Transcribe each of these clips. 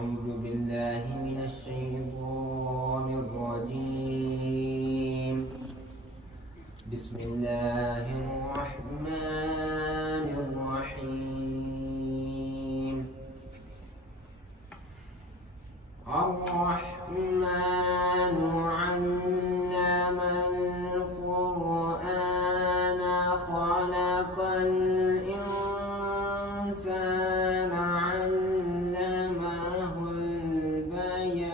أعوذ بالله من الشيطان الرجيم. بسم الله الرحمن الرحيم. الرحمن علم القرآن خلق الإنسان علمه البيان.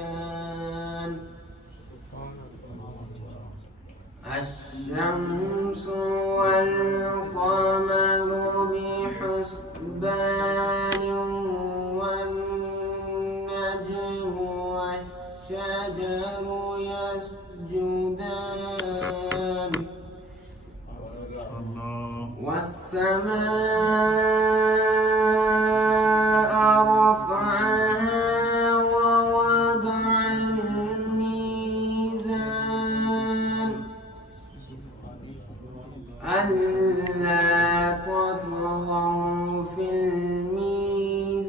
الشمس والقمر بحسبان والنجم والشجر يسجدان والسماء رفعها ووضع الميزان ألا تطغوا في الميزان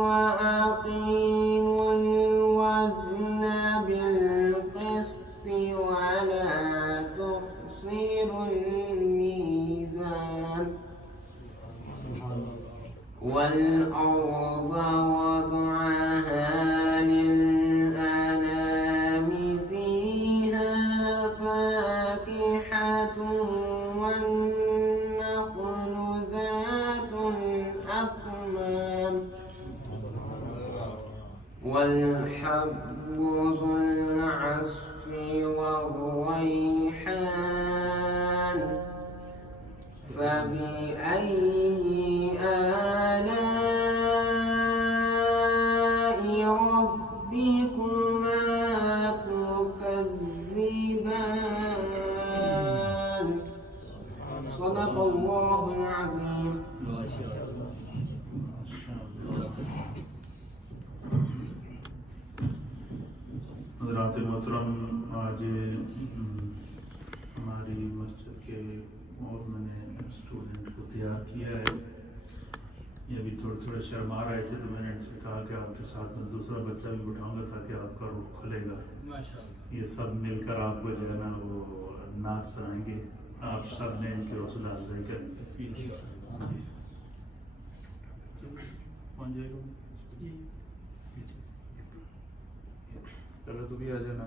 وأقيموا الوزن بالقسط ولا تخسروا الميزان. والأرض وضعها للأنام فيها فاكهة والنخل ذات الأكمام والحب ذو العصف والريحان. فبأي آلاء ربكما تكذبان. صدق الله العظيم. حضرات محترم، آج ہماری مسجد کے اور میں نے اسٹوڈنٹ کو تیار کیا ہے. یہ ابھی تھوڑے شرما رہے تھے تو میں نے ان سے کہا کہ آپ کے ساتھ میں دوسرا بچہ بھی بٹھاؤں گا تاکہ آپ کا روح کھلے گا. یہ سب مل کر آپ کو جو ہے نا وہ نعت سنائیں گے. آپ سب نے ان کی حوصلہ افزائی کریں گے. چلو تو بھی آ جانا.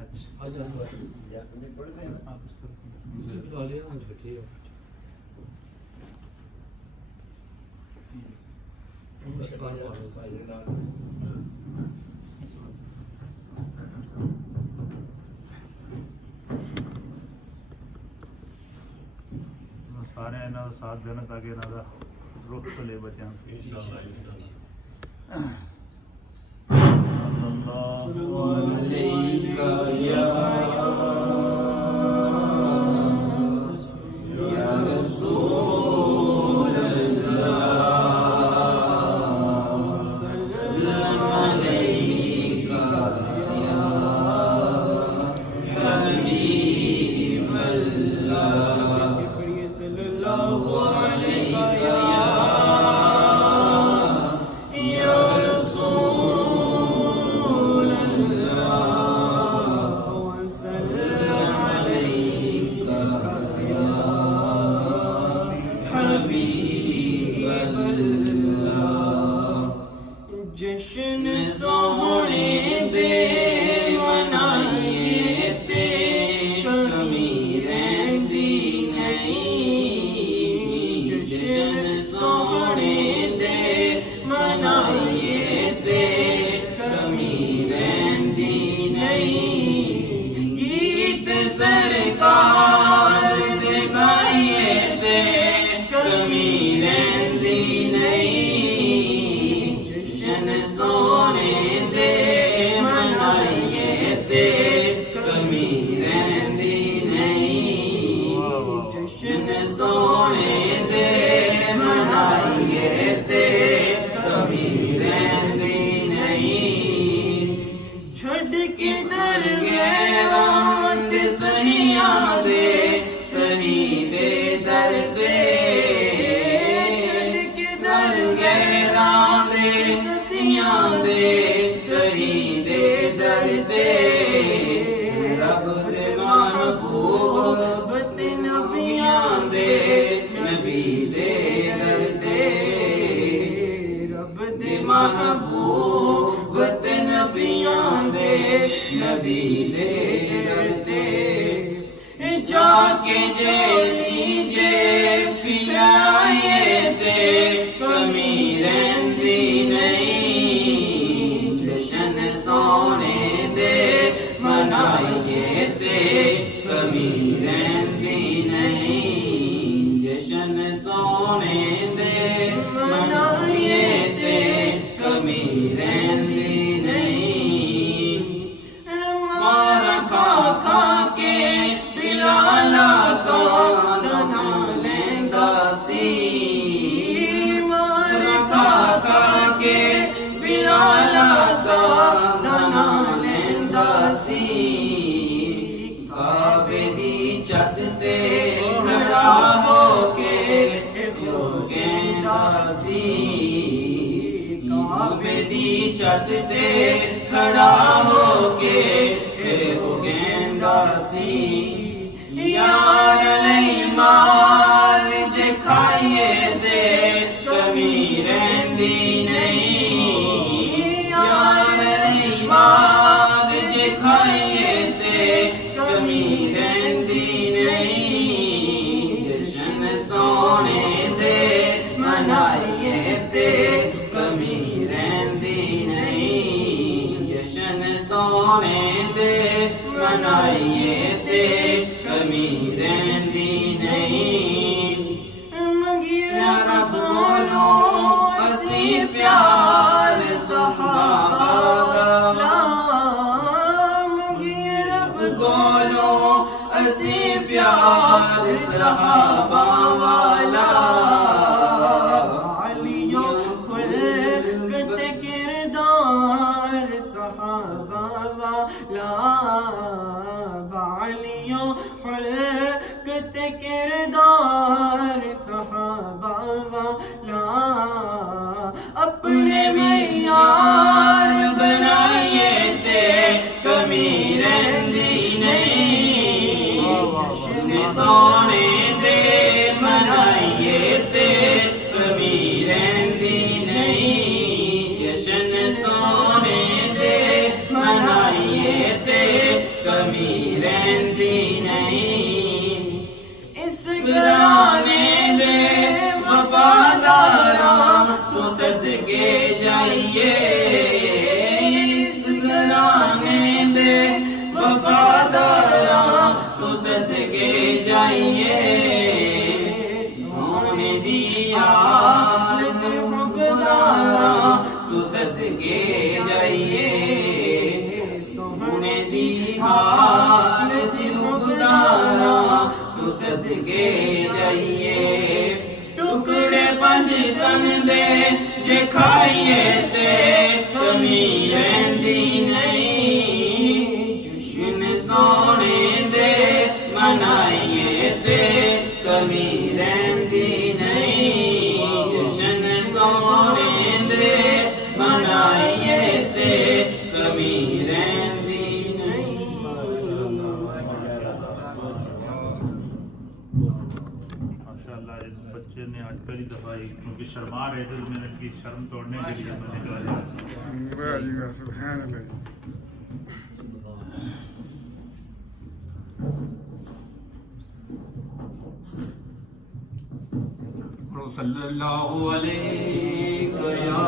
اچھا سارے انہوں کا ساتھ دینا تاکہ انہوں کا رخ کھلے بچوں. در گے چل کے در گے رام دے سہی دے در تے رب دے محبوب تے نبیاں دے نبی دے در تے رب دے محبوب تے نبیاں دے نبی دے در تے جا کے جیلی جے پھلائیے تے کمی رہندی نہیں جشن سونے دے منائیے تے کمی رہندی نہیں جشن سونے دے منائیے تے کمی رہندی نہیں مارا کھا کھا کے بلالا کا دنا لیندا سی مارا کھا کھا کے بلالا کا دنا لیندا سی کعبے دی چھت تے کھڑا ہو کے جو کہندا سی کعبے دی چھت تے کھڑا ہو کے جو کہندا سی یار لئی مار جے کھائیے دے کمی رہندی نہیں یار لئی مار جے کھائیے دے کمی رہندی نہیں جشن سونے دے منائیے تے کمی رہندی نہیں جشن سونے دے منائیے تے کمی رہندی نہیں منگیا رب کولوں اسی پیار صحابہ لا منگیا رب کولوں اسی پیار صحابہ والا علیوں خلقت کردار صحابہ والا بالیوں خلقت کردار صحابہ والا اپنے معیار بنائیے تے کمی رہندی نہیں جشن سونے دے منائیے تے کمی رہندی نہیں جشن سونے دے منائیے تے کمی رہندی نہیں اس گھرانے دے وفاداراں تو صدقے جائیے اس گھرانے دے وفاداراں تو صدقے جائیے سونے دی حالت حقداراں تو صدقے جائیے سونے دی حالت حقداراں تو صدقے جائیے ٹکڑے پنج تن دے جے کھائیے تے کمی رہندی نہیں جشن سونے دے منائیے تے کمی رہندی نہیں جشن سونے دے منائیے تے کمی رہندی نہیں ماشاءاللہ اس بچے نے آج پہلی دفعہ کیونکہ شرما رہے تھے تو میں نے ان کی شرم توڑنے کے لیے میں نے کہا سبحان اللہ صلی اللہ علیہ یا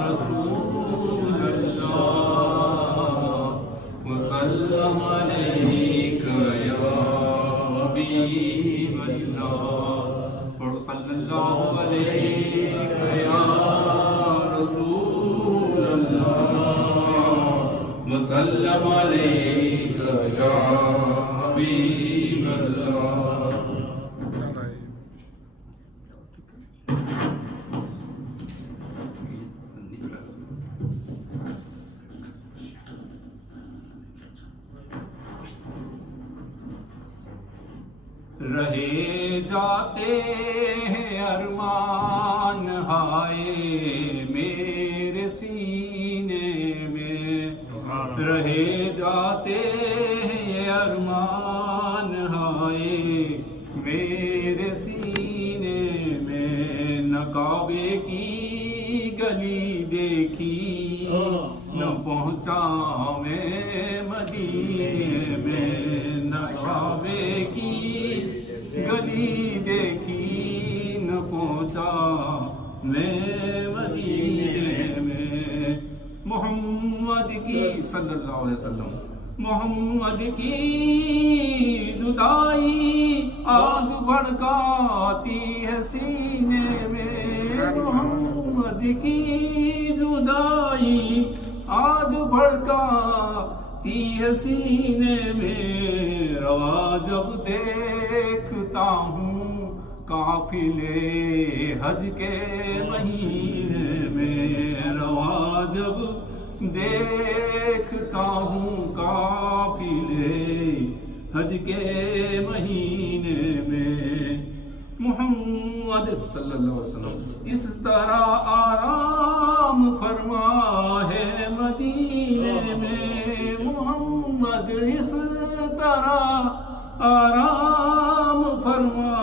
رسول اللہ وسلم علیک یا حبیب اللہ صلی اللہ علیہ یا رسول اللہ وسلم علیک یا حبیب اللہ رہے جاتے ہیں ارمان ہائے میرے سی رہے جاتے ہیں یہ ارمان ہائے میرے سینے میں، نہ کعبے کی گلی دیکھی نہ پہنچا میں مدینے میں، نہ کعبے کی گلی دیکھی نہ پہنچا میں مدینے میں، محمد کی صلی اللہ علیہ وسلم محمد کی جدائی آگ بھڑکاتی ہے سینے میں، محمد کی جدائی آگ بھڑکاتی ہے سینے میں، روا جب دیکھتا ہوں قافلے حج کے مہینے میں، روا جب دیکھتا ہوں قافلے حج کے مہینے میں، محمد صلی اللہ علیہ وسلم اس طرح آرام فرما ہے مدینے میں، محمد اس طرح آرام فرما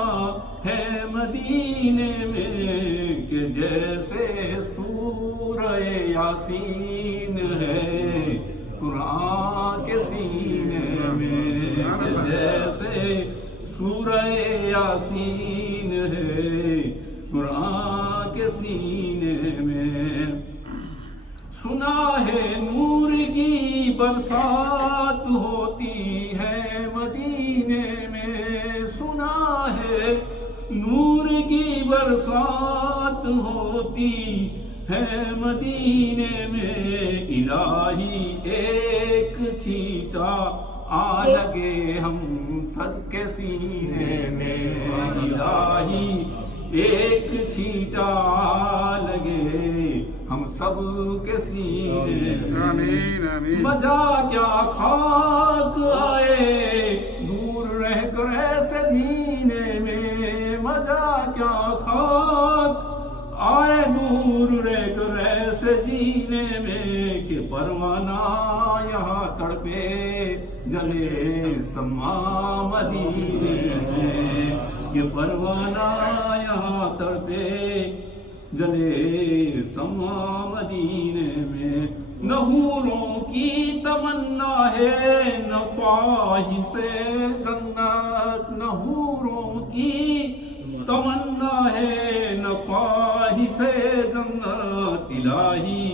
ہے مدینے میں، کہ جیسے سورہ یاسین ہے قرآن کے سینے میں، کہ جیسے سورہ یاسین ہے قرآن کے سینے میں، سنا ہے نور کی برسات ہوتی ہے مدینے میں، سنا ہے نور کی برسات ہوتی ہے مدینے میں، الہی ایک چھیٹا آ لگے ہم سب کے سینے میں، الہی ایک چھیٹا آ لگے ہم سب کے سینے میں، مزہ کیا خاک آئے دور رہ کر ایسے جینے میں، مزہ کیا خاک آئے دور رہ کر ایسے جینے میں، کہ پروانہ یہاں تڑپے جلے سما مدینے میں، کہ پروانہ یہاں تڑپے جلے سما مدینے میں، نہ حوروں کی تمنا ہے نہ خواہش جنت، نہ حوروں کی تمنا ہے نہ خواہش جنت، الہی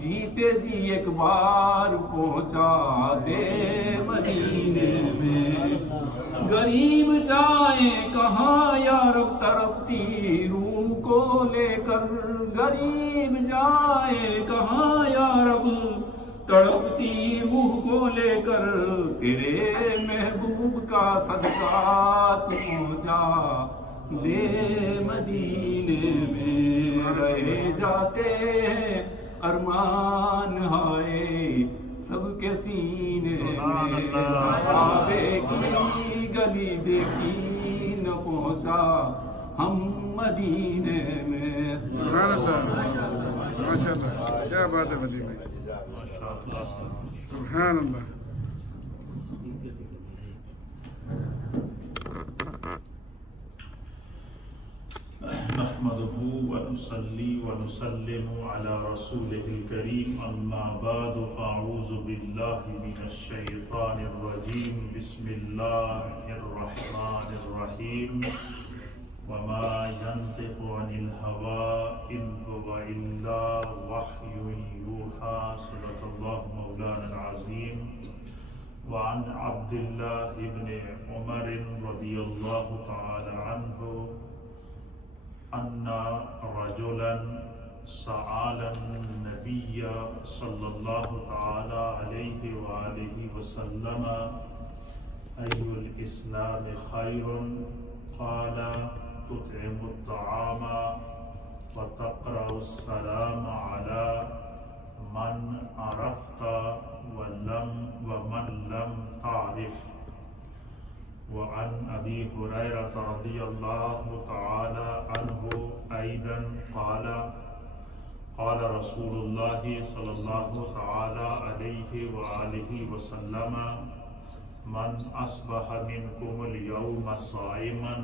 جیتے جی ایک بار پہنچا دے مدینے میں، غریب جائیں کہاں یا رب تڑپتی روح کو لے کر، غریب جائیں کہاں یا رب تڑپتی روح کو لے کر، تیرے محبوب کا صدقہ تو پہنچا دے مدینے میں، رہ جاتے ہیں ارمان ہائے سب کے سینے میں، کعبے کی گلی دیکھی نہ پہنچا ہم مدینے میں۔ سبحان اللہ، ماشاء اللہ، کیا بات ہے بدی بھائی، سبحان اللہ۔ نحمده ونصلي ونسلم على رسوله الكريم، أما بعد، فأعوذ بالله من الشيطان الرجيم، بسم الله الرحمن الرحيم، وما ينطق عن الهوى إن هو إلا وحي يوحى، صدق الله مولانا العظيم۔ وعن عبد الله بن عمر رضي الله تعالى عنه أن رجلا سأل النبي صلى الله تعالى عليه وآله وسلم أي الإسلام خير؟ قال تطعم الطعام وتقرأ السلام على من عرفت ومن لم تعرف۔ وعن أبي هريرة رضي الله تعالى عنه أيضا قال قال رسول اللہ صلی اللہ تعالی علیہ وآلہ وسلم من اصبح منکم اليوم صائما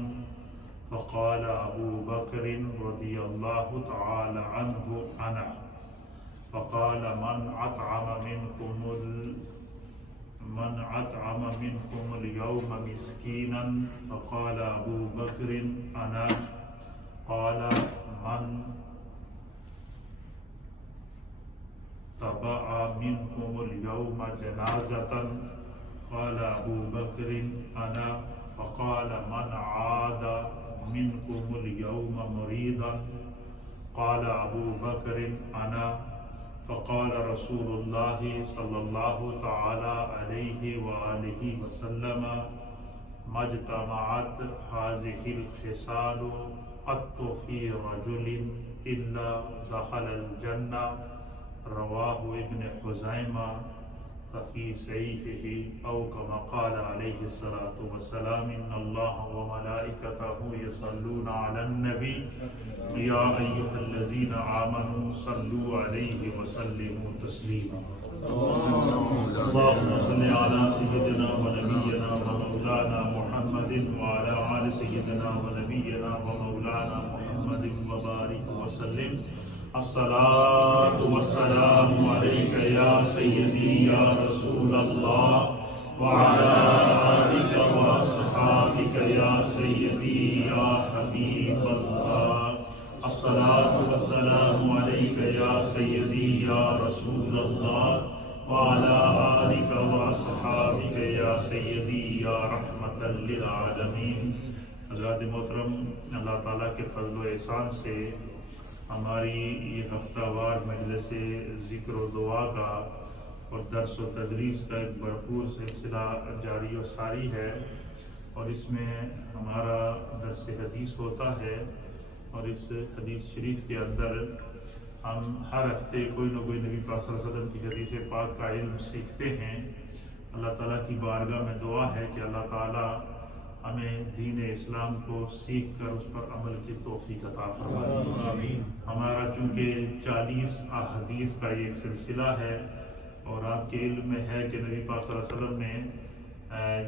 فقال ابو بکر رضی اللہ تعالی عنہ انا فقال من أطعم منكم اليوم مسكينا فقال أبو بكر أنا قال من تبع منكم اليوم جنازة قال أبو بكر أنا فقال من عاد منكم اليوم مريضا قال أبو بكر أنا فقال رسول الله صلى الله تعالى عليه وآله وسلم ما اجتمعت هذه الخصال قط في رجل إلا دخل الجنة رواه ابن خزيمة ففي صحيحه أو كما قال عليه الصلاة والسلام إن الله وملائكته يصلون على النبي يا أيها الذين آمنوا صلوا عليه وسلموا تسليما اللهم صل على سيدنا ونبينا ومولانا محمد وعلى آل سيدنا ونبينا ومولانا محمد وبارك وسلم الصلاة والسلام عليك يا سيدي يا رسول الله وعلى آلك وأصحابك يا سيدي يا حبيب الله الصلاة والسلام عليك يا سيدي يا رسول الله وعلى آلك وأصحابك يا سيدي يا رحمة للعالمين. حضرات محترم، اللہ تعالیٰ کے فضل و احسان سے ہماری یہ ہفتہ وار مجلس ذکر و دعا کا اور درس و تدریس کا ایک بھرپور سلسلہ جاری و ساری ہے، اور اس میں ہمارا درس حدیث ہوتا ہے، اور اس حدیث شریف کے اندر ہم ہر ہفتے کوئی نہ کوئی نبی پاک صلی اللہ علیہ وسلم کی حدیث پاک کا علم سیکھتے ہیں. اللہ تعالیٰ کی بارگاہ میں دعا ہے کہ اللہ تعالیٰ ہمیں دین اسلام کو سیکھ کر اس پر عمل کی توفیق عطا فرمائے. ہمارا چونکہ 40 احادیث کا یہ ایک سلسلہ ہے، اور آپ کے علم میں ہے کہ نبی پاک صلی اللہ علیہ وسلم نے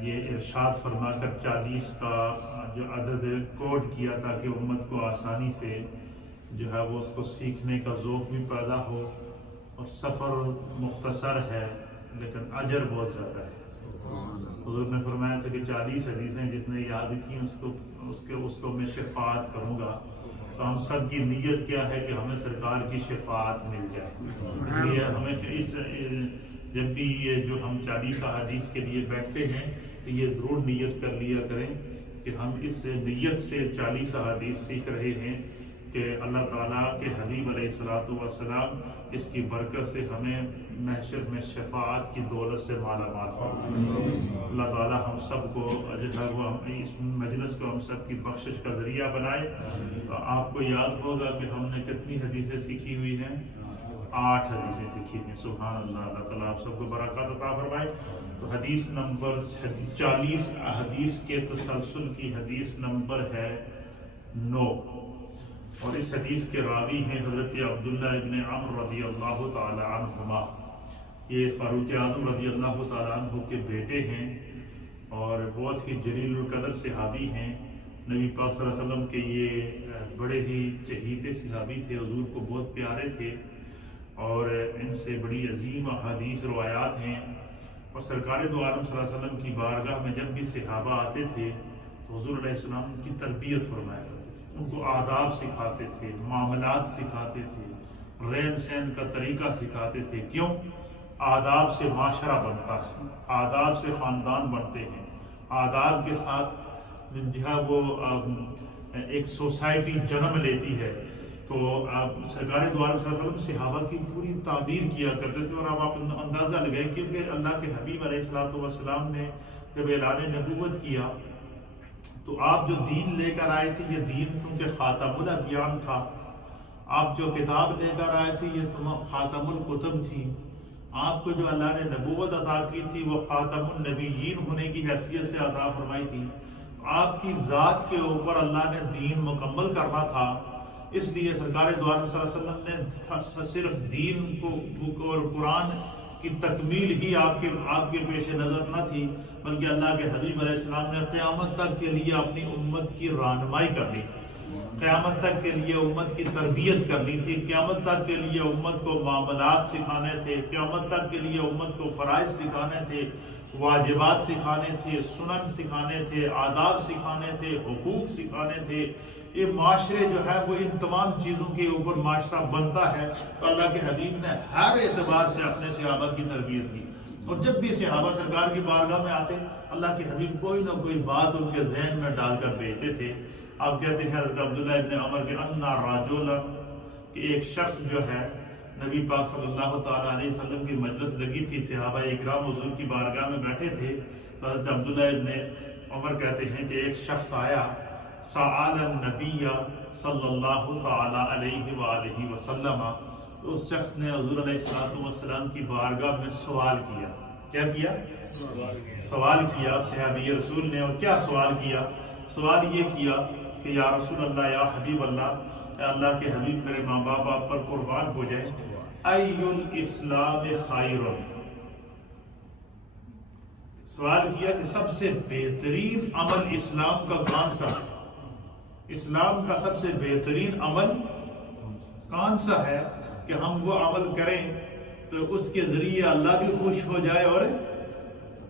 یہ ارشاد فرما کر 40 کا جو عدد کوڈ کیا تاکہ امت کو آسانی سے جو ہے وہ اس کو سیکھنے کا ذوق بھی پیدا ہو. اور سفر مختصر ہے لیکن اجر بہت زیادہ ہے. حضور نے فرمایا تھا کہ 40 حدیثیں جس نے یاد کی اس کو میں شفاعت کروں گا. تو ہم سب کی نیت کیا ہے کہ ہمیں سرکار کی شفاعت مل جائے. اس لیے ہمیں جب بھی یہ جو ہم 40 احادیث کے لیے بیٹھتے ہیں تو یہ ضرور نیت کر لیا کریں کہ ہم اس نیت سے 40 احادیث سیکھ رہے ہیں کہ اللہ تعالیٰ کے حبیب علیہ الصلوۃ والسلام اس کی برکت سے ہمیں محشر میں شفاعت کی دولت سے مالا مال فرمائے. اللہ تعالیٰ ہم سب کو وہ اس مجلس کو ہم سب کی بخشش کا ذریعہ بنائے. تو آپ کو یاد ہوگا کہ ہم نے کتنی حدیثیں سیکھی ہوئی ہیں؟ 8 حدیثیں سیکھی ہیں. سبحان اللہ. اللہ تعالیٰ آپ سب کو برکات عطا فرمائے. تو حدیث نمبر 40 احادیث کے تسلسل کی حدیث نمبر ہے 9، اور اس حدیث کے راوی ہیں حضرت عبداللہ ابن عمر رضی اللہ تعالی عنہما. یہ فاروق اعظم رضی اللہ تعالی عنہ کے بیٹے ہیں اور بہت ہی جلیل القدر صحابی ہیں. نبی پاک صلی اللہ علیہ وسلم کے یہ بڑے ہی چہیتے صحابی تھے، حضور کو بہت پیارے تھے، اور ان سے بڑی عظیم احادیث روایات ہیں. اور سرکار دو عالم صلی اللہ علیہ وسلم کی بارگاہ میں جب بھی صحابہ آتے تھے تو حضور علیہ السلام کی تربیت فرمایا کرتے تھے، ان کو آداب سکھاتے تھے، معاملات سکھاتے تھے، رہن سہن کا طریقہ سکھاتے تھے. کیوں؟ آداب سے معاشرہ بنتا ہے، آداب سے خاندان بنتے ہیں، آداب کے ساتھ جو ہے وہ ایک سوسائٹی جنم لیتی ہے. تو سرکار دو عالم صلی اللہ علیہ وسلم صحابہ کی پوری تعمیر کیا کرتے تھے. اور اب آپ اندازہ لگائیں کیونکہ اللہ کے حبیب علیہ الصلوۃ والسلام نے جب اعلان نبوت کیا تو آپ جو دین لے کر آئے تھے، یہ دین کیونکہ خاتم الادیان تھا. آپ جو کتاب لے کر آئے تھے یہ خاتم الکتب تھی. آپ کو جو اللہ نے نبوت عطا کی تھی وہ خاتم النبیین ہونے کی حیثیت سے عطا فرمائی تھی. آپ کی ذات کے اوپر اللہ نے دین مکمل کرنا تھا، اس لیے سرکار دو عالم صلی اللہ علیہ وسلم نے صرف دین کو اور قرآن کی تکمیل ہی آپ کے پیش نظر نہ تھی، بلکہ اللہ کے حبیب علیہ السلام نے قیامت تک کے لیے اپنی امت کی رہنمائی کرنی تھی، قیامت تک کے لیے امت کی تربیت کرنی تھی، قیامت تک کے لیے امت کو معاملات سکھانے تھے، قیامت تک کے لیے امت کو فرائض سکھانے تھے، واجبات سکھانے تھے، سنن سکھانے تھے، آداب سکھانے تھے، حقوق سکھانے تھے۔ یہ معاشرے جو ہے وہ ان تمام چیزوں کے اوپر معاشرہ بنتا ہے، تو اللہ کے حبیب نے ہر اعتبار سے اپنے صحابہ کی تربیت کی، اور جب بھی صحابہ سرکار کی بارگاہ میں آتے اللہ کے حبیب کوئی نہ کوئی بات ان کے ذہن میں ڈال کر بھیجتے تھے۔ آپ کہتے ہیں حضرت عبداللہ ابن عمر کے انا راجولا کہ ایک شخص جو ہے نبی پاک صلی اللہ تعالیٰ علیہ وسلم کی مجلس لگی تھی، صحابہ اکرام حضور کی بارگاہ میں بیٹھے تھے، تو حضرت عبداللہ ابن عمر کہتے ہیں کہ ایک شخص آیا سأل النبی صلی اللہ تعالیٰ علیہ وآلہ وسلم، تو اس شخص نے حضور علیہ السلام کی بارگاہ میں سوال کیا۔ کیا کیا؟ سوال کیا صحابی رسول نے، اور کیا سوال کیا؟ سوال یہ کیا کہ یا رسول اللہ، یا حبیب اللہ، اے اللہ کے حبیب، میرے ماں باپ آپ پر قربان ہو جائیں، ای الاسلام خیر، سوال کیا کہ سب سے بہترین عمل اسلام کا کون سا ہے؟ اسلام کا سب سے بہترین عمل کون سا ہے کہ ہم وہ عمل کریں تو اس کے ذریعے اللہ بھی خوش ہو جائے اور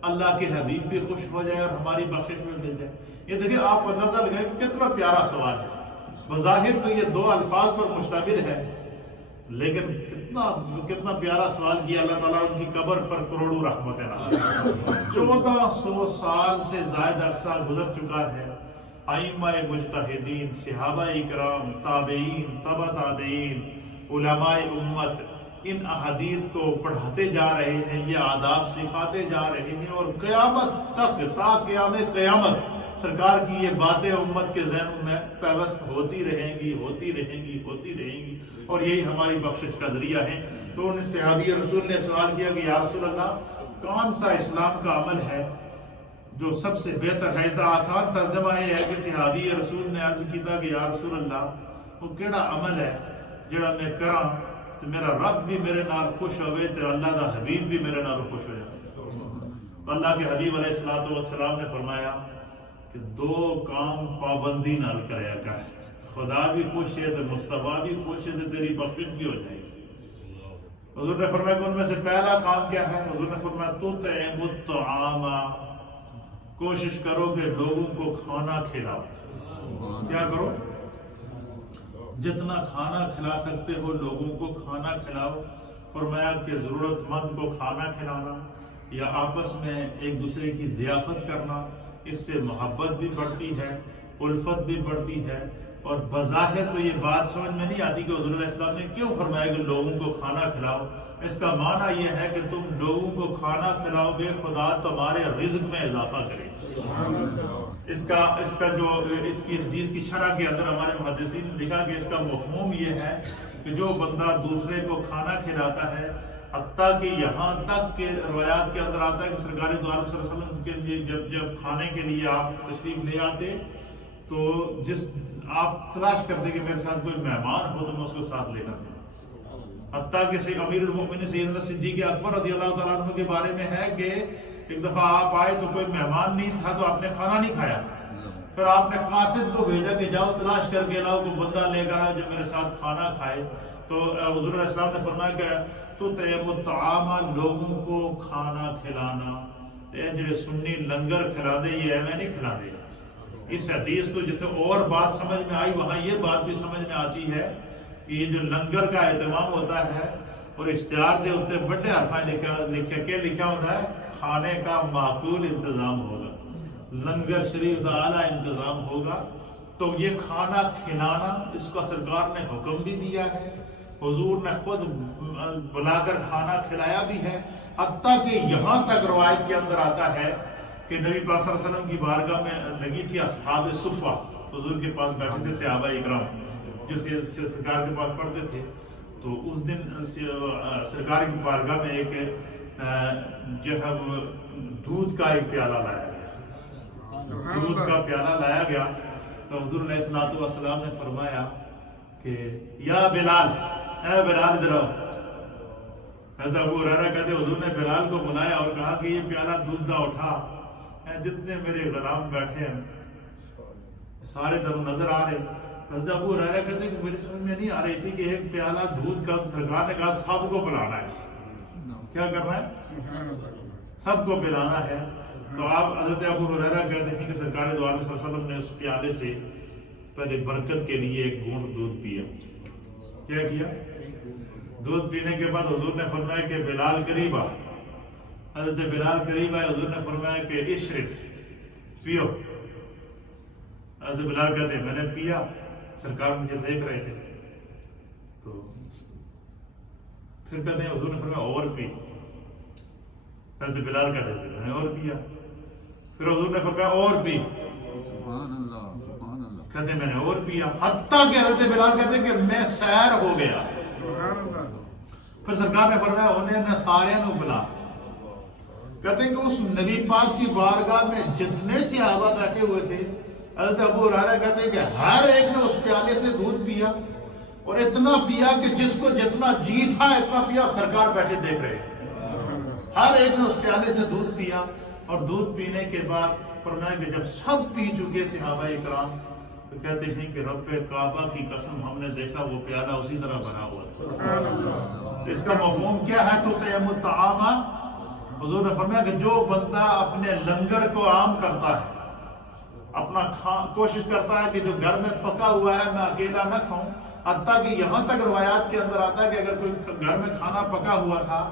اللہ کے حبیب بھی خوش ہو جائے اور ہماری بخشش میں مل جائے۔ یہ دیکھیں آپ اندازہ لگائیں کہ کتنا پیارا سوال ہے، بظاہر تو یہ دو الفاظ پر مشتمل ہے، لیکن کتنا پیارا سوال کیا۔ اللہ تعالیٰ ان کی قبر پر کروڑوں رحمتیں نازل۔ 1400 سال سے زائد عرصہ گزر چکا ہے، ائمہ مجتہدین، صحابہ اکرام، تابعین، تبع تابعین، علماء امت ان احادیث کو پڑھاتے جا رہے ہیں، یہ آداب سکھاتے جا رہے ہیں، اور قیامت تک تا قیام قیامت سرکار کی یہ باتیں امت کے ذہنوں میں پیوست ہوتی رہیں گی، ہوتی رہیں گی، ہوتی رہیں گی، اور یہی ہماری بخشش کا ذریعہ ہے۔ تو ان صحابی رسول نے سوال کیا کہ یا رسول اللہ، کون سا اسلام کا عمل ہے جو سب سے بہتر ہے؟ اس کا آسان ترجمہ یہ ہے کہ صحابی رسول نے عرض کیتا کہ یا رسول اللہ، وہ کیڑا عمل ہے جڑا میں کراں تو میرا رب بھی میرے نال خوش ہوئے تے اللہ دا حبیب بھی میرے نال خوش ہو جائے۔ تو اللہ کے حبیب علیہ الصلوۃ والسلام نے فرمایا کہ دو کام پابندی نال کریا کر، خدا بھی خوش ہے تے مصطفیٰ بھی خوش ہے تے تیری بخشش بھی ہو جائے گی۔ حضور نے فرمایا کہ ان میں سے پہلا کام کیا ہے؟ حضور نے فرمایا تطعم الطعام، کوشش کرو کہ لوگوں کو کھانا کھلاؤ۔ کیا کرو؟ جتنا کھانا کھلا سکتے ہو لوگوں کو کھانا کھلاؤ۔ فرمایا کہ ضرورت مند کو کھانا کھلانا یا آپس میں ایک دوسرے کی ضیافت کرنا، اس سے محبت بھی بڑھتی ہے، الفت بھی بڑھتی ہے، اور بظاہر تو یہ بات سمجھ میں نہیں آتی کہ حضور علیہ السلام نے کیوں فرمایا کہ لوگوں کو کھانا کھلاؤ۔ اس کا معنی یہ ہے کہ تم لوگوں کو کھانا کھلاؤ گے، خدا تمہارے رزق میں اضافہ کرے۔ اس کی حدیث کی شرح کے اندر ہمارے محدثین نے لکھا کہ اس کا مفہوم یہ ہے کہ جو بندہ دوسرے کو کھانا کھلاتا ہے، حتیٰ کہ یہاں تک کہ روایات کے اندر آتا ہے کہ سرکار دو عالم صلی اللہ علیہ وسلم کے لیے جب کھانے کے لیے آپ تشریف لے آتے تو آپ تلاش کرتے کہ میرے ساتھ کوئی مہمان ہو تو میں اس کو ساتھ لے کر دوں۔ حتیٰ کہ امیر المؤمنین سیدنا صدیق اکبر رضی اللہ تعالیٰ عنہ کے بارے میں ہے کہ ایک دفعہ آپ آئے تو کوئی مہمان نہیں تھا تو آپ نے کھانا نہیں کھایا، پھر آپ نے قاصد کو بھیجا کہ جاؤ تلاش کر کے لاؤ کوئی بندہ لے کر آؤ جو میرے ساتھ کھانا کھائے۔ تو حضور علیہ السلام نے فرمایا کہ تطعم الطعام، لوگوں کو کھانا کھلانا، یہ جڑے سنی لنگر کھلا دے یہ ایویں نہیں کھلا دے۔ اس حدیث کو جتنے اور بات سمجھ میں آئی وہاں یہ بات بھی سمجھ میں آتی ہے کہ یہ جو لنگر کا اہتمام ہوتا ہے اور اشتہار دے ہوتے بڑے حرفیں لکھا ہوتا ہے کھانے کا معقول انتظام ہوگا، لنگر شریف کا اعلیٰ انتظام ہوگا۔ تو یہ کھانا کھلانا اس کا سرکار نے حکم بھی دیا ہے، حضور نے خود بلا کر کھانا کھلایا بھی ہے، حتیٰ کہ یہاں تک روایت کے اندر آتا ہے کہ نبی پاک صلی اللہ علیہ وسلم کی بارگاہ میں لگی تھی اصحاب صفہ، حضور کے پاس بیٹھے تھے صحابہ اکرام جو سرکار کے پاس پڑھتے تھے۔ تو اس دن سرکار کی بارگاہ میں ایک جو ہے دودھ کا ایک پیالہ لایا گیا، دودھ کا پیالہ لایا گیا۔ تو حضور علیہ الصلوۃ والسلام نے فرمایا کہ یا بلال، اے بلال ادھر آؤ۔ حضرت ابو ہریرہ کہتے حضور نے بلال کو بلایا اور کہا کہ یہ پیالہ دودھ کا اٹھا، جتنے میرے غلام بیٹھے ہیں سارے تر نظر آ رہے۔ حضرت ابو ہریرہ کہتے کہ میری سمجھ میں نہیں آ رہی تھی کہ ایک پیالہ دودھ کا سرکار نے کہا سب کو پلانا ہے، کیا کرنا ہے؟ سب کو پلانا ہے۔ تو آپ حضرت ابو ہریرہ کہتے ہیں کہ سرکار دو عالم صلی اللہ علیہ وسلم نے اس پیالے سے پہلے برکت کے لیے ایک گھونٹ دودھ پیا۔ کیا کیا؟ دودھ پینے کے بعد حضور نے فرمایا کہ بلال قریب آ۔ حضرت بلال قریب آئے، حضور نے فرمایا کہ اشرب، پیو۔ حضرت بلال کہتے ہیں میں نے پیا، سرکار مجھے دیکھ رہے تھے، تو پھر کہتے ہیں حضور نے فرمایا اور پی۔ حضرت بلال کہتے تھے میں نے اور پیا، پھر حضور نے فرمایا اور پی۔ سبحان اللہ، سبحان اللہ۔ کہتے ہیں میں نے اور پیا، حتیٰ کہ حضرت بلال کہتے ہیں کہ میں سیر ہو گیا۔ پھر سرکار نے فرمایا انہیں نہ سارے نو بلا۔ کہتے ہیں کہ اس نبی پاک کی بارگاہ میں جتنے صحابہ بیٹھے ہوئے تھے، حضرت ابو ہریرہ کہتے ہیں کہ ہر ایک نے اس پیالے سے دودھ پیا، اور اتنا پیا کہ جس کو جتنا جی تھا اتنا پیا، سرکار بیٹھے دیکھ رہے ہیں۔ ہر ایک نے اس پیالے سے دودھ پیا، اور دودھ پینے کے بعد فرمایا کہ جب سب پی چکے صحابہ اکرام، تو کہتے ہیں کہ رب کعبہ کی قسم ہم نے دیکھا وہ پیالہ اسی طرح بنا ہوا تھا۔ اس کا مفہوم کیا ہے؟ تو تطعم الطعام، حضور نے فرمایا کہ جو بندہ اپنے لنگر کو عام کرتا ہے، اپنا کوشش کرتا ہے کہ جو گھر میں پکا ہوا ہے میں اکیلا نہ کھاؤں، حتیٰ کہ یہاں تک روایات کے اندر آتا ہے کہ اگر کوئی گھر میں کھانا پکا ہوا تھا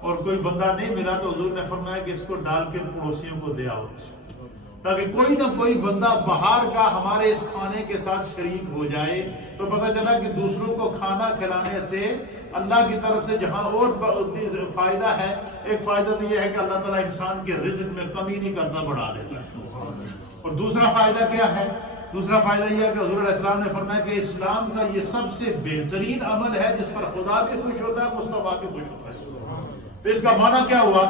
اور کوئی بندہ نہیں ملا تو حضور نے فرمایا کہ اس کو ڈال کے پڑوسیوں کو دے آؤ، تاکہ کوئی نہ کوئی بندہ باہر کا ہمارے اس کھانے کے ساتھ شریک ہو جائے۔ تو پتہ چلا کہ دوسروں کو کھانا کھلانے سے اللہ کی طرف سے جہاں اور فائدہ ہے، ایک فائدہ تو یہ ہے کہ اللہ تعالیٰ انسان کے رزق میں کمی نہیں کرتا، بڑھا دیتا ہے۔ اور دوسرا فائدہ کیا ہے؟ دوسرا فائدہ یہ ہے کہ حضور علیہ السلام نے فرمایا کہ اسلام کا یہ سب سے بہترین عمل ہے جس پر خدا بھی خوش ہوتا ہے، مصطفیٰ بھی خوش ہوتا ہے۔ تو اس کا معنی کیا ہوا؟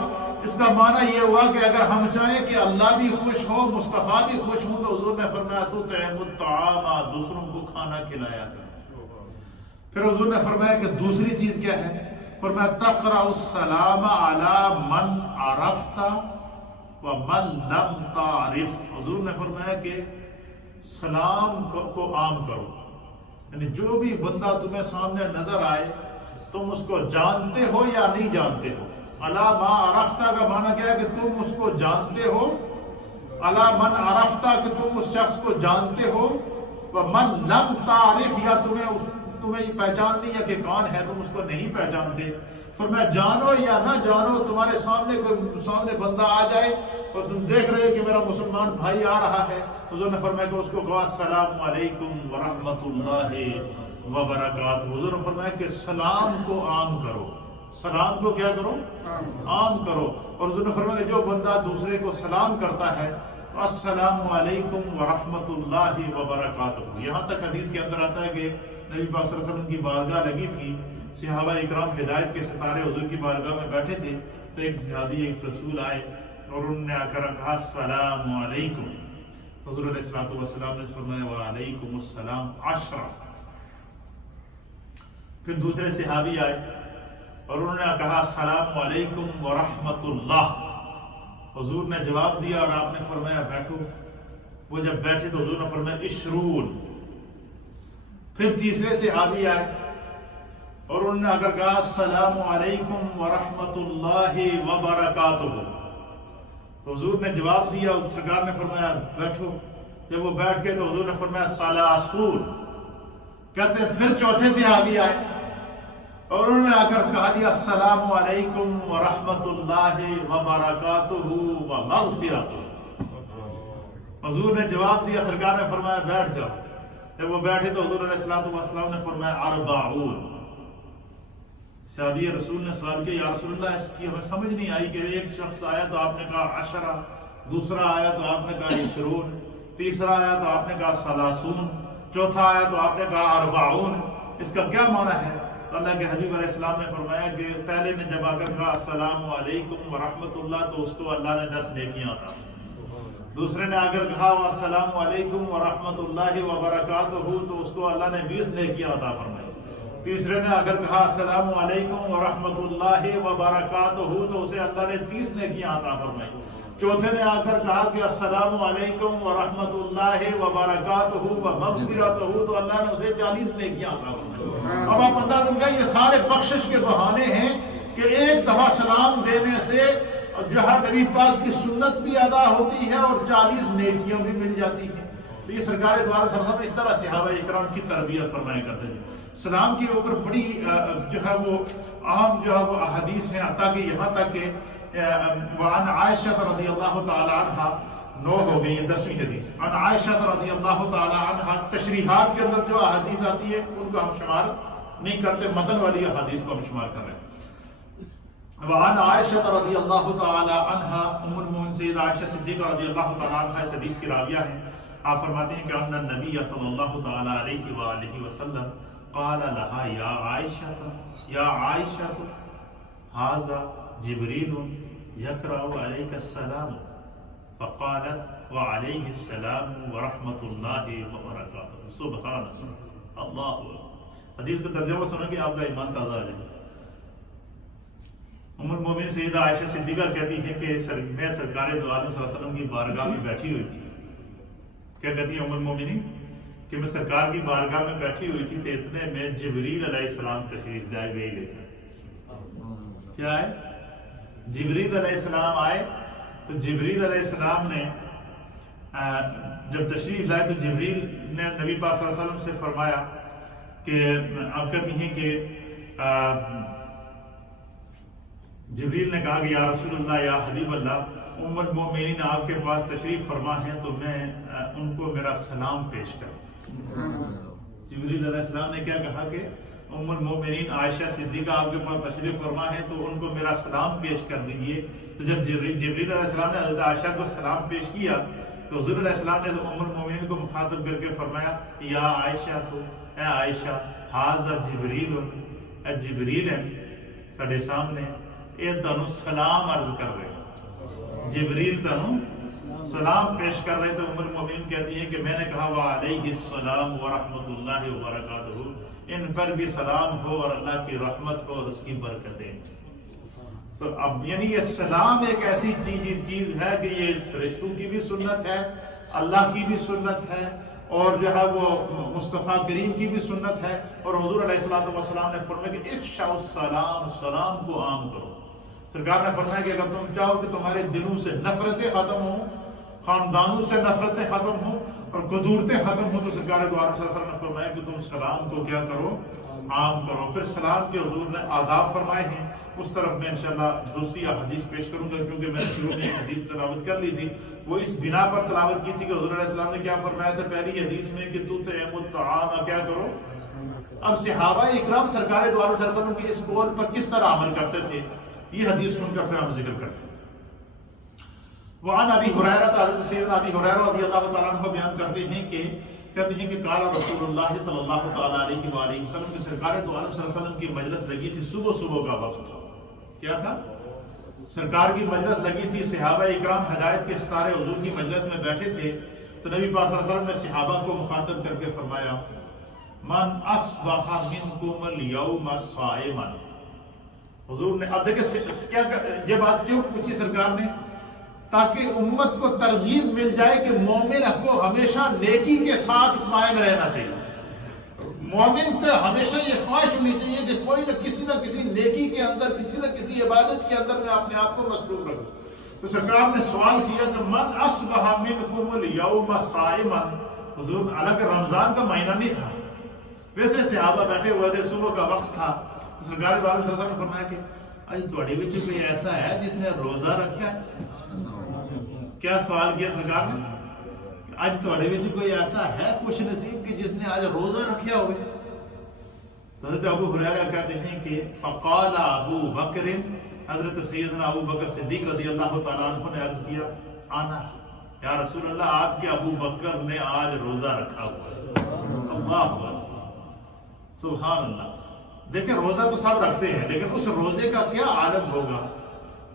اس کا معنی یہ ہوا کہ اگر ہم چاہیں کہ اللہ بھی خوش ہو، مصطفیٰ بھی خوش ہوں، تو حضور نے فرمایا تو تطعم الطعام، دوسروں کو کھانا کھلایا کر۔ پھر حضور نے فرمایا کہ دوسری چیز کیا ہے؟ فرمایا تقرأ السلام علی من عرفت ومن لم تعرف۔ حضور نے فرمایا کہ سلام کو عام کرو، یعنی جو بھی بندہ تمہیں سامنے نظر آئے تم اس کو جانتے ہو یا نہیں جانتے ہو۔ علی ما عرفت کا معنی کیا ہے کہ تم اس کو جانتے ہو، علی من عرفت کہ تم اس شخص کو جانتے ہو، ومن لم تعرف یا تمہیں یہ پہچان نہیں ہے کہ کون ہے، تم اس کو نہیں پہچانتے۔ فرمایا جانو یا نہ جانو، تمہارے سامنے بندہ آ جائے اور تم دیکھ رہے کہ میرا مسلمان بھائی آ رہا ہے، حضور نے فرمایا کہ اس کو کہو السلام علیکم ورحمۃ اللہ وبرکاتہ۔ حضور نے فرمایا کہ سلام کو عام کرو، سلام کو کیا کرو؟ عام کرو۔ اور حضور نے فرمایا کہ جو بندہ دوسرے کو سلام کرتا ہے تو السلام علیکم ورحمۃ اللہ وبرکاتہ۔ یہاں تک حدیث کے اندر آتا ہے کہ نبی پاک صلی اللہ علیہ وسلم کی بارگاہ لگی تھی، صحابہ اکرام ہدایت کے ستارے حضور کی بارگاہ میں بیٹھے تھے، تو ایک صحابی ایک رسول آئے اور انہوں نے آ کر کہا السلام علیکم۔ حضور علیہ السلام نے فرمایا وعلیکم السلام 10۔ پھر دوسرے صحابی آئے اور انہوں نے کہا السلام علیکم ورحمۃ اللہ۔ حضور نے جواب دیا اور آپ نے فرمایا بیٹھو۔ وہ جب بیٹھے تو حضور نے فرمایا اشرون۔ پھر تیسرے صحابی آئے اور انہوں نے اگر کہا السلام علیکم ورحمۃ اللہ وبرکاتہ، تو حضور نے جواب دیا اور سرکار نے فرمایا بیٹھو۔ جب وہ بیٹھ گئے تو حضور نے فرمایا سلاسون۔ کہتے ہیں پھر چوتھے صحابی آئے اور انہوں نے آ کر کہا دیا السلام علیکم ورحمۃ اللہ وبرکاتہ ومغفرتہ۔ حضور نے جواب دیا، سرکار نے فرمایا بیٹھ جاؤ۔ جب وہ بیٹھے تو حضور علیہ السلام نے فرمایا اربعون۔ صحابی رسول نے سوال کیا یا رسول اللہ اس کی ہمیں سمجھ نہیں آئی کہ ایک شخص آیا تو آپ نے کہا 10، دوسرا آیا تو آپ نے کہا 20، تیسرا آیا تو آپ نے کہا 30، چوتھا آیا تو آپ نے کہا 40۔ اس کا کیا معنی ہے؟ تو اللہ کے حبیب علیہ السلام نے فرمایا کہ پہلے نے جب آ کر کہا السلام علیکم ورحمۃ اللہ تو اس کو اللہ نے 10 نیکیاں عطا، دوسرے نے اگر کہا السلام علیکم ورحمۃ اللہ وبرکاتہ تو اس کو اللہ نے 20 نیکیاں عطا فرمائی. تیسرے نے اگر کہا السلام علیکم ورحمۃ اللہ وبرکاتہ تو اسے اللہ نے 30 نیکیاں عطا فرمائی. چوتھے نے آ کر کہا کہ السلام علیکم ورحمۃ اللہ وبرکاتہ ومغفرتہ تو اللہ نے اسے 40 نیکیاں عطا فرمائی. اب آپ اندازہ کیجیے یہ سارے بخشش کے بہانے ہیں کہ ایک دفعہ سلام دینے سے جہاں نبی پاک کی سنت بھی ادا ہوتی ہے اور 40 نیکیاں بھی مل جاتی ہیں. تو یہ سرکار دو عالم صلی اللہ علیہ وسلم اس طرح صحابہ اکرام کی تربیت فرمایا کرتے ہیں. سلام کے اوپر بڑی جو ہے وہ اہم جو ہے وہ احادیث ہیں، حتیٰ کہ یہاں تک کہ وعن عائشہ رضی اللہ تعالی عنہ 9 ہو گئی ہے 10ویں حدیث. عن عائشہ رضی اللہ تعالی عنہ تشریحات کے اندر جو احادیث آتی ہے ان کو ہم شمار نہیں کرتے، متن والی احادیث کو ہم شمار کر رہے ہیں. وعن عائشہ رضی اللہ تعالی عنہ ام المؤمنین سیدہ عائشہ صدیقہ رضی اللہ تعالی عنہ اس حدیث کی راویہ ہیں. آپ فرماتے ہیں کہ ان النبی صلی اللہ تعالی علیہ وآلہ وسلم قال لها یا عائشہ ھذا جبریل یقرأ علیک السلام فقالت وعلیہ السلام ورحمۃ اللہ وبرکاتہ. سبحان اللہ. حدیث کا ترجمہ سنیں کہ آپ کا ایمان تازہ ہو جائے. ام المومنین سیدہ عائشہ صدیقہ کہتی ہے کہ میں سرکار دو عالم صلی اللہ علیہ وسلم کی بارگاہ میں بیٹھی ہوئی تھی. کیا کہتی ہے ام المومنین کہ میں سرکار کی بارگاہ میں بیٹھی ہوئی تھی تو اتنے میں جبریل علیہ السلام تشریف لائے گئے لے کر. کیا ہے؟ جبریل علیہ السلام آئے. تو جبریل علیہ السلام نے جب تشریف لائے تو جبریل نے نبی پاک صلی اللہ علیہ وسلم سے فرمایا کہ آپ کہتی ہیں کہ جبریل نے کہا کہ یا رسول اللہ یا حبیب اللہ ام المؤمنین آپ کے پاس تشریف فرما ہے تو میں ان کو میرا سلام پیش کروں. جبریل علیہ السلام نے کیا کہا کہ ام المؤمنین عائشہ صدیقہ آپ کے پاس تشریف فرما ہے تو ان کو میرا سلام پیش کر دیجیے. تو جب جبریل علیہ السلام نے حضرت عائشہ کو سلام پیش کیا تو حضور علیہ السلام نے ام المؤمنین کو مخاطب کر کے فرمایا یا عائشہ تو اے عائشہ ھذا جبریل اے جبریل ہے ساڈے سامنے یہ تانوں سلام عرض کر رہے ہیں. جبریل تانوں سلام پیش کر رہے. تو ام المؤمنین کہتی ہیں کہ میں نے کہا وعلیہ السلام ورحمۃ اللہ وبرکاتہ ان پر بھی سلام ہو اور اللہ کی رحمت ہو اور اس کی برکتیں. تو اب یعنی یہ سلام ایک ایسی چیز ہے کہ یہ فرشتوں کی بھی سنت ہے، اللہ کی بھی سنت ہے اور جو ہے وہ مصطفیٰ کریم کی بھی سنت ہے. اور حضور علیہ الصلوۃ والسلام نے فرمایا کہ افشوا السلام، سلام کو عام کرو. سرکار نے فرمایا کہ اگر تم چاہو کہ تمہارے دلوں سے نفرتیں ختم ہوں، خاندانوں سے نفرتیں ختم ہوں اور قدورتیں ختم ہوں تو سرکار دو عالم صلی اللہ علیہ وسلم نے فرمایا کہ تم سلام کو کیا کرو، عام کرو. پھر سلام کے حضور نے آداب فرمائے ہیں، اس طرف میں انشاءاللہ دوسری حدیث پیش کروں گا کیونکہ میں نے شروع میں ایک حدیث تلاوت کر لی تھی. وہ اس بنا پر تلاوت کی تھی کہ حضور علیہ السلام نے کیا فرمایا تھا پہلی حدیث میں کہ تطعم الطعام کیا کرو. اب صحابہ اکرام سرکار دو عالم صلی اللہ علیہ وسلم کے اس قول پر کس طرح عمل کرتے تھے یہ حدیث سن کر پھر ہم ذکر کرتے ہیں. وعن ابی ہریرہ سیدنا ابی ہریرہ رضی اللہ تعالیٰ عنہ بیان کرتے ہیں کہ قال رسول اللہ صلی اللہ تعالیٰ علیہ وآلہ وسلم کہ سرکار دو عالم صلی اللہ علیہ وسلم کی مجلس لگی تھی. صبح کا وقت کیا تھا؟ سرکار کی مجلس لگی تھی. صحابہ اکرام ہدایت کے ستارے حضور کی مجلس میں بیٹھے تھے. تو نبی پاک صلی اللہ علیہ وسلم نے صحابہ کو مخاطب کر کے فرمایا من اصبح منکم اليوم صائما. حضور نے اب دیکھیں کیا یہ بات کیوں پوچھی سرکار نے؟ تاکہ امت کو ترغیب مل جائے کہ مومن کو ہمیشہ نیکی کے ساتھ قائم رہنا چاہیے. مومن کو ہمیشہ یہ خواہش ہونی چاہیے کہ کوئی نہ کسی نیکی کے اندر، کسی نہ کسی عبادت کے اندر میں اپنے آپ کو مصروف رکھوں. تو سرکار نے سوال کیا کہ من اصبح منکم اليوم صائما. حضور حالانکہ رمضان کا مہینہ نہیں تھا، ویسے صحابہ بیٹھے ہوئے تھے، صبح کا وقت تھا. تو سرکار دو عالم صلی اللہ علیہ وسلم نے فرمایا کہ آج تھوڑے وچ کوئی ایسا ہے جس نے روزہ رکھا ہے؟ کیا سوال کیا سرکار نے؟ آج تھوڑے وچ کوئی ایسا ہے خوش نصیب کہ جس نے آج روزہ رکھا ہوئے؟ تو حضرت ابو ہریرہ کہتے ہیں کہ فقال ابو بکر، حضرت سیدنا ابو بکر صدیق رضی اللہ تعالیٰ عنہ نے عرض کیا انا یا رسول اللہ آپ کے ابو بکر نے آج روزہ رکھا ہوا ہے. اللہ اکبر سبحان اللہ. دیکھیں روزہ تو سب رکھتے ہیں لیکن اس روزے کا کیا عالم ہوگا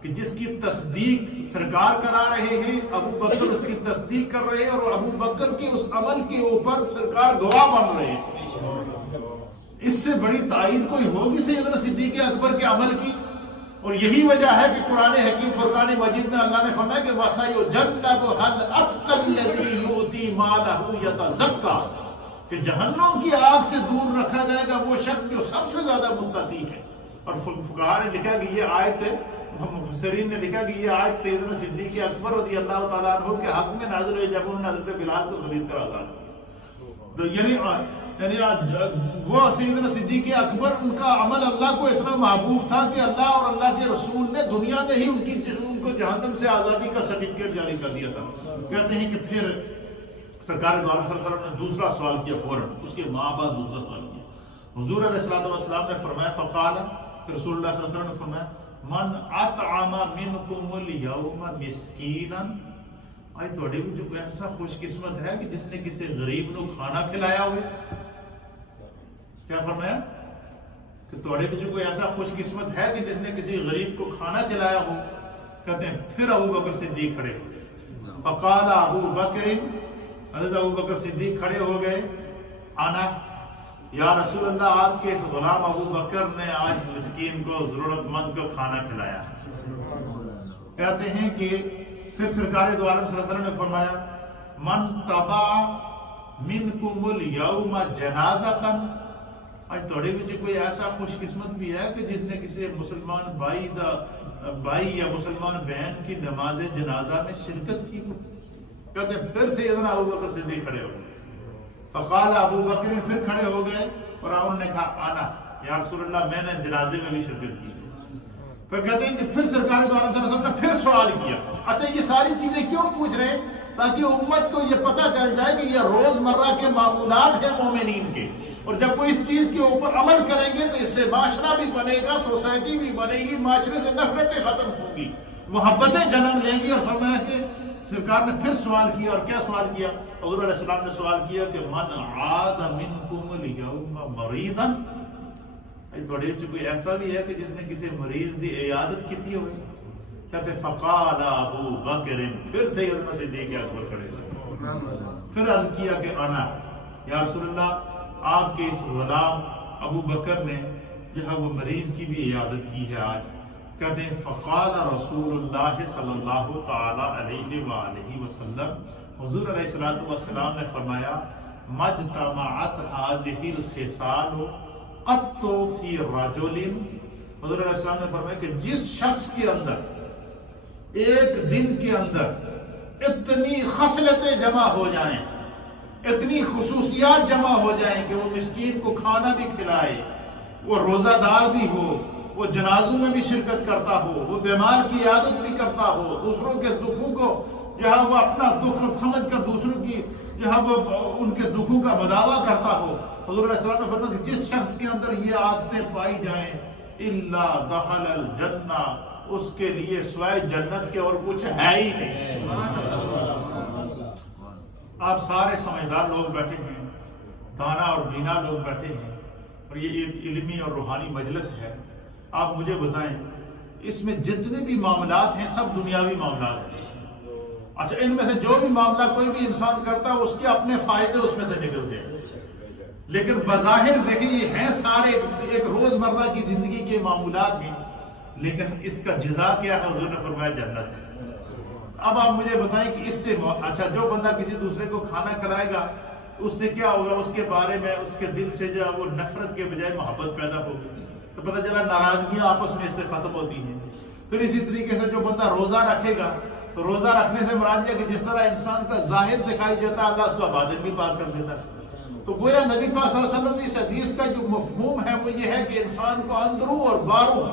کہ جس کی تصدیق سرکار کرا رہے ہیں، ابو بکر اس کی تصدیق کر رہے ہیں، اور ابو بکر کے اس عمل کے اوپر سرکار گواہ بن رہے ہیں، اس سے بڑی تائید کوئی ہوگی سیدنا صدیق اکبر کے عمل کی؟ اور یہی وجہ ہے کہ قرآن حکیم فرقان مجید میں اللہ نے فرمایا کہ وَسَيُجَنَّبُهَا الْأَتْقَى الَّذِي يُؤْتِي مَالَهُ يَتَزَكَّىٰ، کہ جہنم کی آگ سے دور رکھا جائے گا وہ شخص جو سب سے زیادہ متقی ہے۔ اور فقہاء نے لکھا کہ یہ آیت، مفسرین نے لکھا کہ یہ آیت سیدنا صدیق اکبر رضی اللہ تعالیٰ عنہ کے حق میں نازل ہوئی جب انہوں نے حضرت بلال کو خرید کر آزاد کیا۔ تو یعنی وہ سیدنا صدیق اکبر، ان کا عمل اللہ کو اتنا محبوب تھا کہ اللہ اور اللہ کے رسول نے دنیا میں ہی ان کو جہنم سے آزادی کا سرٹیفکیٹ جاری کر دیا تھا۔ کہتے ہیں کہ پھر سرکار دو عالم صلی اللہ علیہ وسلم نے دوسرا سوال کیا، فوراً اس کے ماں بعد دوسرا سوال کیا۔ حضور علیہ السلام نے فرمایا، فقال، رسول اللہ صلی اللہ علیہ وسلم نے فرمایا، من اطعم منکم اليوم مسکینا، آج تھوڑے بھی جو کوئی ایسا خوش قسمت ہے کہ جس نے کسی غریب نو کھانا کھلایا ہوئے؟ کیا فرمایا کہ تھوڑے بھی جو کوئی ایسا خوش قسمت ہے کہ جس نے کسی غریب کو کھانا کھلایا ہو؟ کہتے ہیں پھر ابو بکر صدیق کھڑے ہو گئے، فقال ابو بکر، حضرت ابو بکر صدیق کھڑے ہو گئے، انا یا رسول اللہ، آپ کے اس غلام ابو بکر نے آج مسکین کو، ضرورت مند کو کھانا کھلایا۔ کہتے ہیں کہ پھر سرکار دو عالم صلی اللہ علیہ وسلم نے فرمایا، من تبع منکم اليوم جنازۃ، آج توڑے بھی کوئی ایسا خوش قسمت بھی ہے کہ جس نے کسی مسلمان بھائی یا مسلمان بہن کی نماز جنازہ میں شرکت کی ہو؟ کہتے ہیں پھر سیدنا ابو بکر صدیق کھڑے ہو گئے، فقال ابو بکر، پھر کھڑے ہو گئے اور انہوں نے کہا انا یا رسول اللہ، میں نے جنازے میں بھی شرکت کی۔ پھر کہتے ہیں کہ پھر سرکار دو عالم صلی اللہ علیہ وسلم نے پھر سوال کیا۔ اچھا، یہ ساری چیزیں کیوں پوچھ رہے ہیں؟ تاکہ امت کو یہ پتہ چل جائے کہ یہ روزمرہ کے معمولات ہیں مومنین کے، اور جب وہ اس چیز کے اوپر عمل کریں گے تو اس سے معاشرہ بھی بنے گا، سوسائٹی بھی بنے گی، معاشرے سے نفرتیں ختم ہوں گی، محبتیں جنم لیں گی۔ اور فرمایا کہ سرکار نے پھر سوال کیا، اور کیا سوال کیا؟ حضور علیہ السلام نے سوال کیا کہ من عاد منکم اليوم مریضا، تھوڑے کوئی ایسا بھی ہے کہ جس نے کسی مریض دی عیادت کی ہوئی؟ کہتے فقال ابو بکر، پھر سیدنا صدیق اکبر کھڑے ہوئے، پھر عرض کیا کہ انا یا رسول اللہ، آپ کے اس غلام ابو بکر نے جو ہے وہ مریض کی بھی عیادت کی ہے آج۔ کہتے ہیں فقال رسول اللہ صلی اللہ تعالی علیہ وآلہ وسلم، حضور علیہ السلام نے فرمایا، مجتمعت هذه الخصال قط فی رجل، حضور علیہ السلام نے فرمایا کہ جس شخص کے اندر ایک دن کے اندر اتنی خصلتیں جمع ہو جائیں، اتنی خصوصیات جمع ہو جائیں کہ وہ مسکین کو کھانا بھی کھلائے، وہ روزہ دار بھی ہو، وہ جنازوں میں بھی شرکت کرتا ہو، وہ بیمار کی عیادت بھی کرتا ہو، دوسروں کے دکھوں کو جو ہے وہ اپنا دکھ سمجھ کر دوسروں کی جو ہے وہ ان کے دکھوں کا مداوع کرتا ہو۔ حضور علیہ السلام نے فرمایا کہ جس شخص کے اندر یہ عادتیں پائی جائیں، الا دخل الجنہ، اس کے لیے سوائے جنت کے اور کچھ ہے ہی نہیں۔ آپ سارے سمجھدار لوگ بیٹھے ہیں، دانا اور بینا لوگ بیٹھے ہیں، اور یہ ایک علمی اور روحانی مجلس ہے۔ آپ مجھے بتائیں، اس میں جتنے بھی معاملات ہیں سب دنیاوی معاملات ہیں۔ اچھا، ان میں سے جو بھی معاملہ کوئی بھی انسان کرتا ہے اس کے اپنے فائدے اس میں سے نکلتے ہیں، لیکن بظاہر دیکھیں یہ ہیں سارے ایک روزمرہ کی زندگی کے معمولات ہیں، لیکن اس کا جزا کیا ہے؟ حضور نے فرمایا جنت ہے۔ اب آپ مجھے بتائیں کہ اس سے اچھا جو بندہ کسی دوسرے کو کھانا کھلائے گا اس سے کیا ہوگا؟ اس کے بارے میں اس کے دل سے جو ہے وہ نفرت کے بجائے محبت پیدا ہوگی، تو پتہ چلا ناراضگیاں آپس میں اس سے ختم ہوتی ہیں۔ پھر اسی طریقے سے جو بندہ روزہ رکھے گا تو روزہ رکھنے سے مراد یہ کہ جس طرح انسان کا ظاہر دکھائی دیتا ہے اللہ اس کا باطن بھی پاک کر دیتا ہے۔ تو گویا نبی پاک صلی اللہ علیہ وسلم کی اس حدیث کا جو مفہوم ہے وہ یہ ہے کہ انسان کو اندروں اور باہروں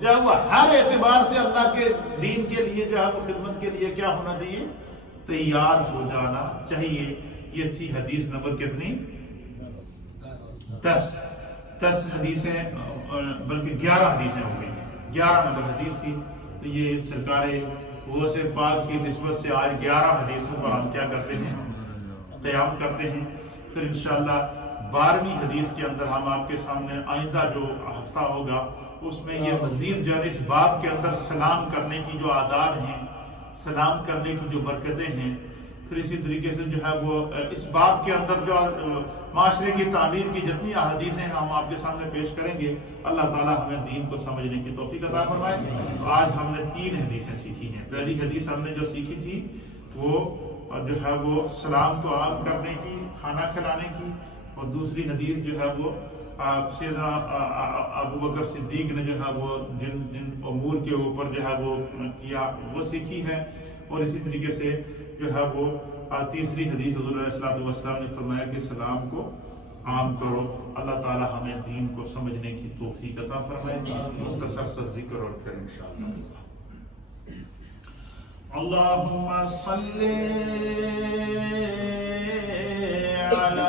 جو ہے وہ ہر اعتبار سے اللہ کے دین کے لیے جو ہے وہ خدمت کے لیے کیا ہونا چاہیے؟ تیار ہو جانا چاہیے۔ یہ تھی حدیث نمبر کتنی؟ 10 حدیثیں، بلکہ 11 حدیثیں ہو گئی، 11 نمبر حدیث تھی۔ تو یہ سرکار غوث پاک کی نسبت سے آج 11 حدیثوں پر ہم کیا کرتے ہیں؟ قیام کرتے ہیں۔ پھر انشاءاللہ 12ویں حدیث کے اندر ہم آپ کے سامنے آئندہ جو ہفتہ ہوگا اس میں یہ مزید جو ہے اس باب کے اندر سلام کرنے کی جو آداب ہیں، سلام کرنے کی جو برکتیں ہیں، پھر اسی طریقے سے جو ہے وہ اس باب کے اندر جو معاشرے کی تعمیر کی جتنی احادیث ہیں ہم آپ کے سامنے پیش کریں گے۔ اللہ تعالیٰ ہمیں دین کو سمجھنے کی توفیق عطا فرمائے۔ آج ہم نے 3 حدیثیں سیکھی ہیں۔ پہلی حدیث ہم نے جو سیکھی تھی وہ جو ہے وہ سلام کو عام کرنے کی، کھانا کھلانے کی، اور دوسری حدیث جو ہے وہ سیدنا ابو بکر صدیق نے جو ہے وہ جن امور کے اوپر جو ہے وہ کیا وہ سیکھی ہے، اور اسی طریقے سے جو ہے وہ تیسری حدیث حضور علیہ الصلوۃ نے فرمایا کہ سلام کو عام کرو۔ اللہ تعالی ہمیں دین کو سمجھنے کی توفیق عطا فرمائے۔ مختصر سا ذکر اور پھر انشاءاللہ اللہم صلی علی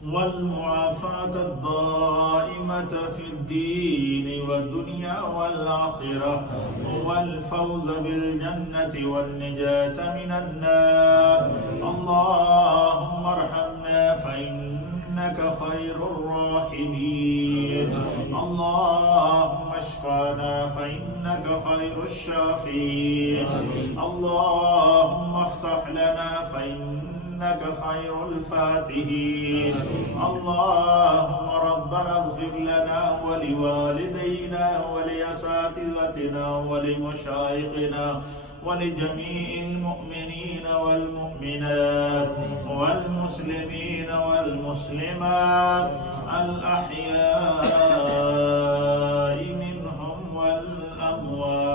والمعافاة الدائمة في الدين والدنيا والآخرة والفوز بالجنة والنجاة من النار. اللهم ارحمنا فإنك خير الراحمين. اللهم اشفانا فإنك خير الشافين. اللهم افتح لنا فإنك خير الفاتحين. اللهم ربنا اغفر لنا ولوالدينا ولأساتذتنا ولمشايخنا ولجميع المؤمنين والمؤمنات والمسلمين والمسلمات الأحياء منهم والأموات.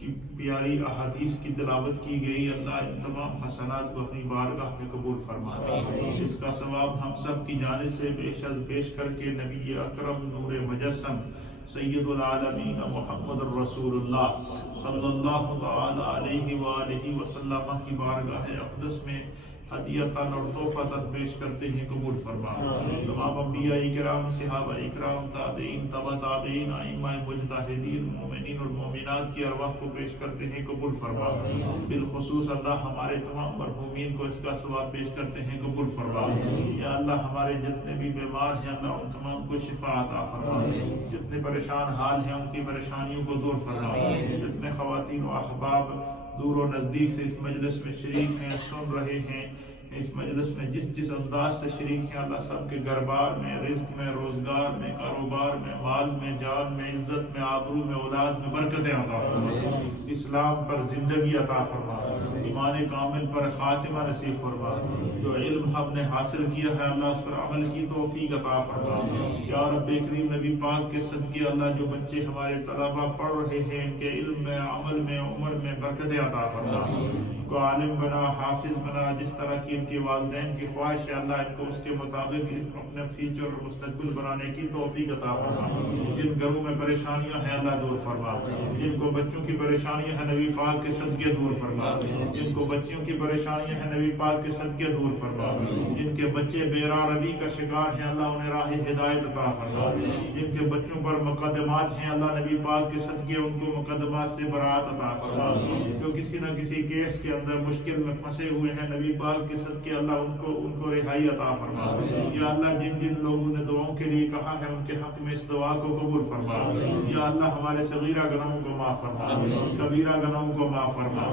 کی پیاری احادیث کی تلاوت کی گئی، اللہ ان تمام حسنات کو اپنی بارگاہ میں قبول فرما، اس کا ثواب ہم سب کی جانب سے بیش از بیش کر کے نبی اکرم نور مجسم سید العالمین محمد الرسول اللہ صلی اللہ تعالی علیہ وآلہ وسلم کی بارگاہ اقدس میں ہدیتاً اور تحفتاً پیش کرتے ہیں، قبول فرما۔ تمام انبیاء کرام، صحابہ کرام، تابعین، تبع تابعین، ائمہ مجتہدین، مومنین اور مومنات کی ارواح کو پیش کرتے ہیں، قبول فرما۔ بالخصوص اللہ ہمارے تمام مرحومین کو اس کا ثواب پیش کرتے ہیں، قبول فرما۔ یا اللہ ہمارے جتنے بھی بیمار ہیں اللہ ان تمام کو شفا عطا فرما، جتنے پریشان حال ہیں ان کی پریشانیوں کو دور فرما، جتنے خواتین و احباب دور و نزدیک سے اس مجلس میں شریک ہیں، سن رہے ہیں، اس مجلس میں جس انداز سے شریک ہیں اللہ سب کے گھر بار میں، رزق میں، روزگار میں، کاروبار میں، مال میں، جان میں، عزت میں، آبرو میں، اولاد میں برکتیں عطا فرما، اسلام پر زندگی عطا فرما، ایمان کامل پر خاتمہ نصیب فرما، جو علم ہم نے حاصل کیا ہے اللہ اس پر عمل کی توفیق عطا فرما۔ یا رب کریم نبی پاک کے صدقے اللہ جو بچے ہمارے طلبہ پڑھ رہے ہیں ان کے علم میں، عمل میں، عمر میں برکتیں عطا فرما، ان کو عالم بنا، حافظ بنا، جس طرح کی ان کے والدین کی خواہش ہے اللہ ان کو اس کے مطابق اپنے فیوچر اور مستقبل بنانے کی توفیق عطا فرما۔ جن گھروں میں پریشانیاں ہیں اللہ دور فرما، جن کو بچوں کی پریشانیاں ہیں نبی پاک کے صدقے دور فرما، جن کو بچیوں کی پریشانیاں ہیں نبی پاک کے صدقے دور فرما، جن کے بچے بیرا روی کا شکار ہیں اللہ انہیں راہ ہدایت عطا فرما، جن کے بچوں پر مقدمات ہیں اللہ نبی پاک کے صدقے ان کو مقدمات سے برات عطا فرما، جو کسی نہ کسی کیس کے اندر مشکل میں پھنسے ہوئے ہیں نبی پاک کے صدقے اللہ ان کو رہائی عطا فرما۔ یا اللہ جن لوگوں نے دعاؤں کے لیے کہا ہے ان کے حق میں اس دعا کو قبول فرما۔ یا اللہ ہمارے صغیرہ گناہوں کو معاف فرما، کبیرہ گناہوں کو معاف فرما،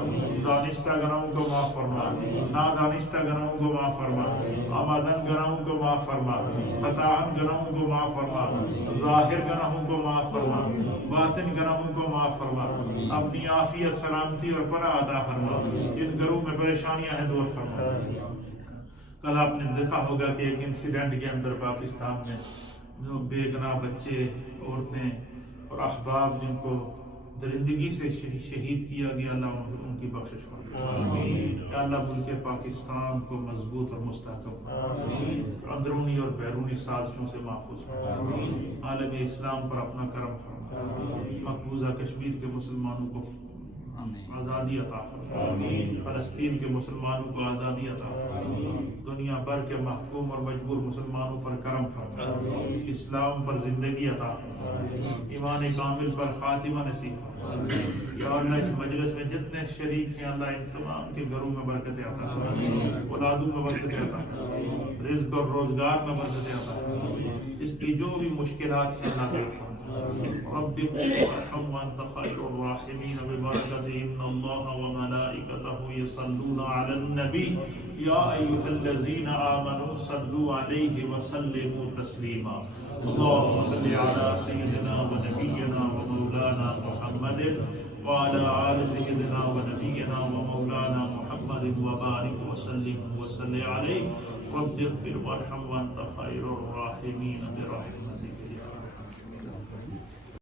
دانستہ گناہوں کو معاف فرما، نادانستہ گناہوں کو معاف فرما، آمدن گناہوں کو معاف فرما، خطاً گناہوں کو معاف فرما، ظاہر گناہوں کو معاف فرما، باطن گناہوں کو معاف فرما، اپنی عافیت، سلامتی اور پناہ عطا فرما، جن گھروں میں پریشانیاں ہیں دور فرما۔ کل آپ نے دیکھا ہوگا کہ ایک انسیڈنٹ کے اندر پاکستان میں جو بے گناہ بچے، عورتیں اور احباب جن کو درندگی سے شہید کیا گیا اللہ ان کی بخشش فرما۔ یا اللہ ملک پاکستان کو مضبوط اور مستحکم فرما، اندرونی اور بیرونی سازشوں سے محفوظ فرما، عالم اسلام پر اپنا کرم فرما، مقبوضہ کشمیر کے مسلمانوں کو آزادی عطا فرما، فلسطین کے مسلمانوں کو آزادی عطا فرما، دنیا بھر کے محکوم اور مجبور مسلمانوں پر کرم فرما، اسلام پر زندگی عطا فرما، ایمان کامل پر خاتمہ نصیب فرما۔ یا اللہ اس مجلس میں جتنے شریک ہیں اللہ ان تمام کے گھروں میں برکتیں عطا فرما، اولادوں میں برکتیں عطا فرما، رزق اور روزگار میں برکتیں عطا فرما، اس کی جو بھی مشکلات ہیں اللہ دور فرما۔ رب ارحم وانت خیر الراحمین ببرکت ان اللہ وملائکتہ یصلون علی النبی یا ایھا الذین آمنوا صلوا علیہ وسلموا تسلیما۔ اللهم صل على سيدنا ونبينا ومولانا محمد وعلى آل سيدنا ونبينا ومولانا محمد وبارك وسلم عليه رب اغفر وارحم وانت خير الراحمين برحمتك